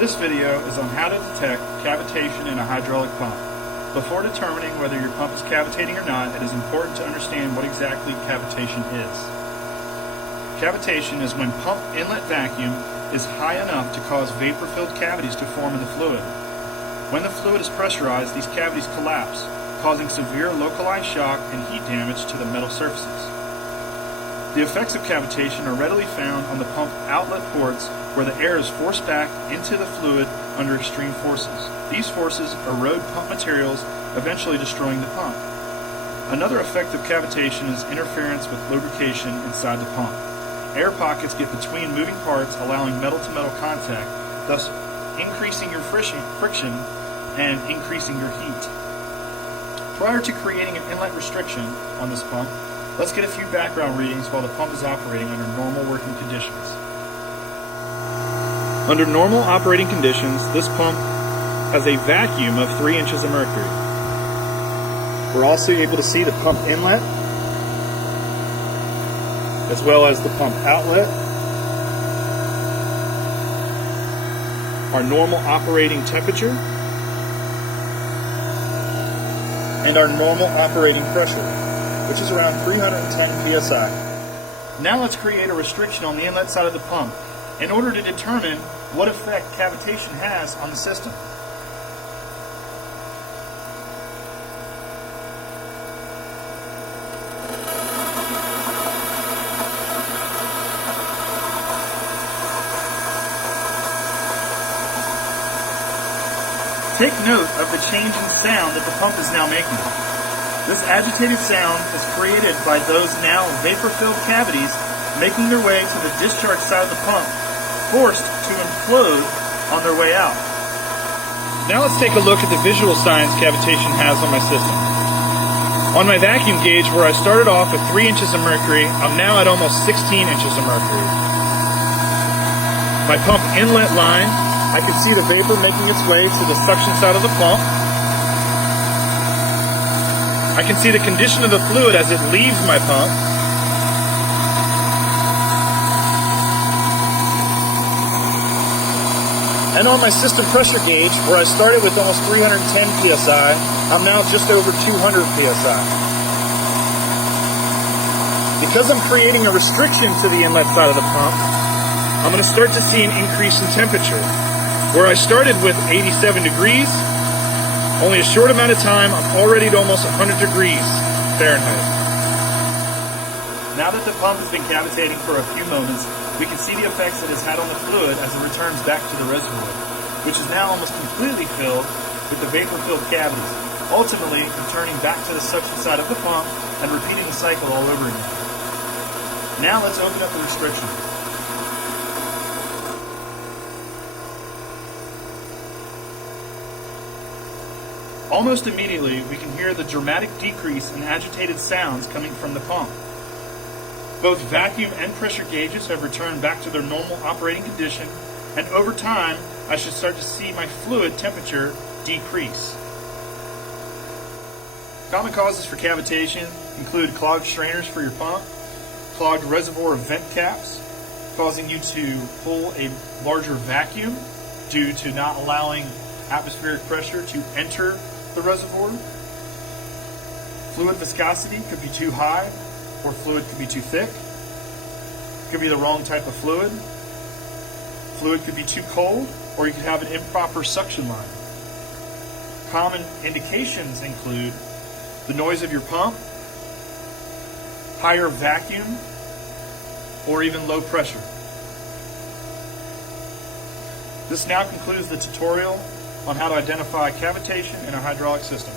This video is on how to detect cavitation in a hydraulic pump. Before determining whether your pump is cavitating or not, it is important to understand what exactly cavitation is. Cavitation is when pump inlet vacuum is high enough to cause vapor-filled cavities to form in the fluid. When the fluid is pressurized, these cavities collapse, causing severe localized shock and heat damage to the metal surfaces. The effects of cavitation are readily found on the pump outlet ports where the air is forced back into the fluid under extreme forces. These forces erode pump materials, eventually destroying the pump. Another effect of cavitation is interference with lubrication inside the pump. Air pockets get between moving parts, allowing metal-to-metal contact, thus increasing your friction and increasing your heat. Prior to creating an inlet restriction on this pump, let's get a few background readings while the pump is operating under normal working conditions. Under normal operating conditions, this pump has a vacuum of 3 inches of mercury. We're also able to see the pump inlet, as well as the pump outlet, our normal operating temperature, and our normal operating pressure, which is around 310 psi. Now let's create a restriction on the inlet side of the pump in order to determine what effect cavitation has on the system. Take note of the change in sound that the pump is now making. This agitated sound is created by those now vapor-filled cavities making their way to the discharge side of the pump, forced to implode on their way out. Now let's take a look at the visual signs cavitation has on my system. On my vacuum gauge, where I started off with 3 inches of mercury, I'm now at almost 16 inches of mercury. My pump inlet line, I can see the vapor making its way to the suction side of the pump. I can see the condition of the fluid as it leaves my pump. And on my system pressure gauge, where I started with almost 310 psi, I'm now just over 200 psi. Because I'm creating a restriction to the inlet side of the pump, I'm going to start to see an increase in temperature. Where I started with 87 degrees, only a short amount of time, I'm already at almost 100 degrees Fahrenheit. Now that the pump has been cavitating for a few moments, we can see the effects it has had on the fluid as it returns back to the reservoir, which is now almost completely filled with the vapor-filled cavities, ultimately returning back to the suction side of the pump and repeating the cycle all over again. Now let's open up the restriction. Almost immediately, we can hear the dramatic decrease in agitated sounds coming from the pump. Both vacuum and pressure gauges have returned back to their normal operating condition, and over time, I should start to see my fluid temperature decrease. Common causes for cavitation include clogged strainers for your pump, clogged reservoir vent caps, causing you to pull a larger vacuum due to not allowing atmospheric pressure to enter the reservoir. Fluid viscosity could be too high, or fluid could be too thick. It could be the wrong type of fluid. Fluid could be too cold, or you could have an improper suction line. Common indications include the noise of your pump, higher vacuum, or even low pressure. This now concludes the tutorial on how to identify cavitation in a hydraulic system.